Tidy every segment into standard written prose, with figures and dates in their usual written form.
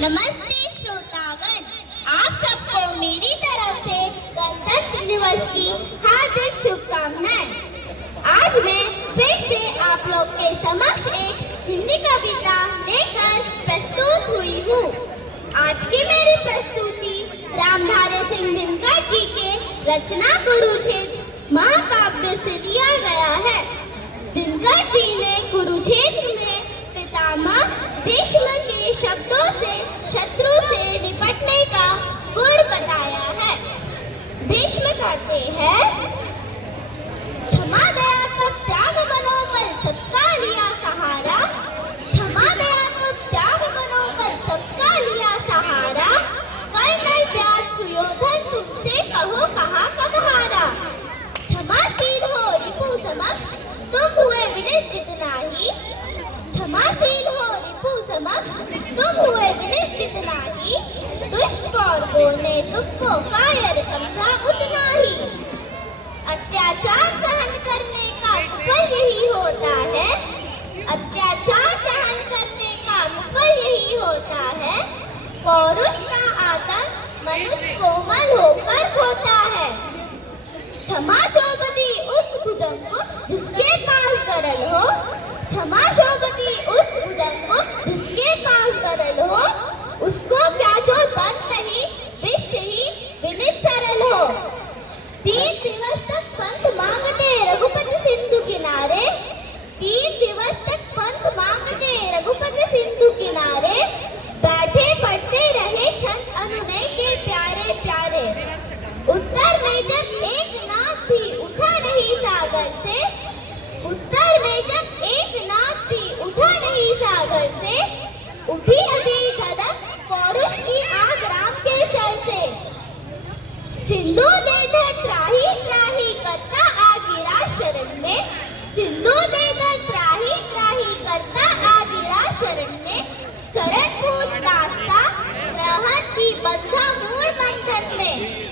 नमस्ते श्रोतागण, आप सबको मेरी तरफ से गणतंत्र दिवस की हार्दिक शुभकामनाएं। आज मैं फिर से आप लोग के समक्ष एक हिंदी कविता लेकर प्रस्तुत हुई हूँ। आज की मेरी प्रस्तुति रामधारी सिंह दिनकर जी के रचना कुरुक्षेत्र महाकाव्य से लिया गया है। दिनकर जी ने कुरुक्षेत्र में पितामह भीष्म के शब्दों से शत्रु से निपटने का गुर बताया है। भीष्म कहते हैं, क्षमा दया तब त्याग मनोबल सबका लिया सहारा। क्षमा दया तब त्याग मनोबल सबका लिया सहारा। कर्नल व्यास सुयोधन तुमसे कहो कहाँ कब हारा। क्षमाशील हो रिपु समक्ष तुम हुए विनित जितना ही। क्षमाशील हो रिपु समक्ष तुम हुए विनित जितना ही। दुष्ट कौरवों ने तुमको कायर समझा उतना ही। अत्याचार सहन करने का फल यही होता है। अत्याचार सहन करने का फल यही होता है। पौरुष का आतंक मनुष्य कोमल होकर खोता है। क्षमा शोभती उस भुजंग को जिसके पास गरल हो। क्षमा शोभती उस भुजंग को जिसके पास गरल हो। उसको क्या जो दंड नहीं विष ही विनित सरल हो। 3 दिवस तक पंथ मांगते रघुपति सिंधु किनारे। 3 दिवस तक पंथ मांगते रघुपति सिंधु किनारे। बैठे पढ़ते रहे छंद अनुनय के प्यारे प्यारे। उत्तर में जब एक नाथ भी उठा नहीं सागर से। उत्तर में जब एक नाथ भी उठा नहीं सागर से। उठी अभी धड़क पौरुष की आग राम के शर से। सिंधु दे धर त्राही त्राही करता आ गिरा शरण में। सिंधु दे धर त्राही त्राही करता आ गिरा शरण में। चरण पूज दास्ता रहन की बंधा मूल बंधन में।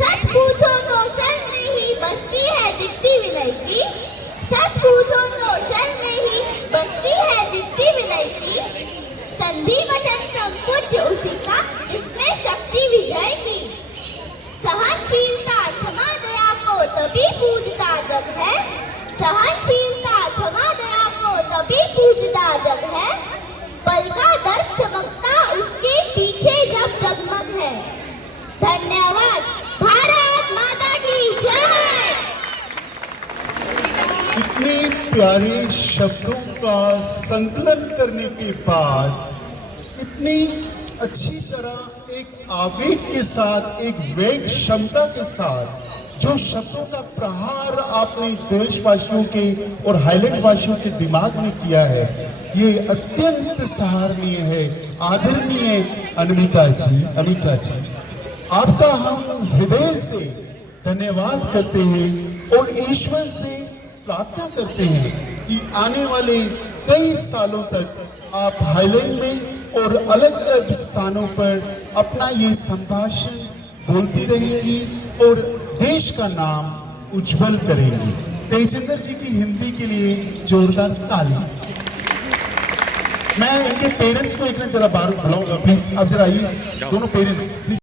सच पूछो तो शर्म में ही बसती है दीप्ति विनय की। सच पूछो तो शर्म में ही बसती है दीप्ति विनय की। संधि वचन संपूज्य उसी का जिसमें शक्ति विजय की। सहनशीलता क्षमा दया को तभी पूजता जग है। सहनशीलता क्षमा दया को तभी पूजता जग है। बल का दर्द चमकता उसके पीछे जब जगमग है। धन्यवाद। भारत माता की जय। इतने प्यारे शब्दों का संकलन करने के बाद इतनी अच्छी तरह एक आवेग के साथ, एक वेग क्षमता के साथ जो शब्दों का प्रहार आपने देशवासियों के और हाईलैंड वासियों के दिमाग में किया है, ये अत्यंत सराहनीय है। आदरणीय अनिका जी, आपका हम हृदय से धन्यवाद करते हैं और ईश्वर से प्रार्थना करते हैं कि आने वाले कई सालों तक आप हाईलैंड में और अलग अलग स्थानों पर अपना ये संभाषण बोलती रहेंगी और देश का नाम उज्जवल करेंगी। तेजिंदर जी की हिंदी के लिए जोरदार ताली। मैं इनके पेरेंट्स को एक मिनट जरा बाहर बुलाऊंगा, प्लीज आप जरा आइए, दोनों पेरेंट्स प्लीज।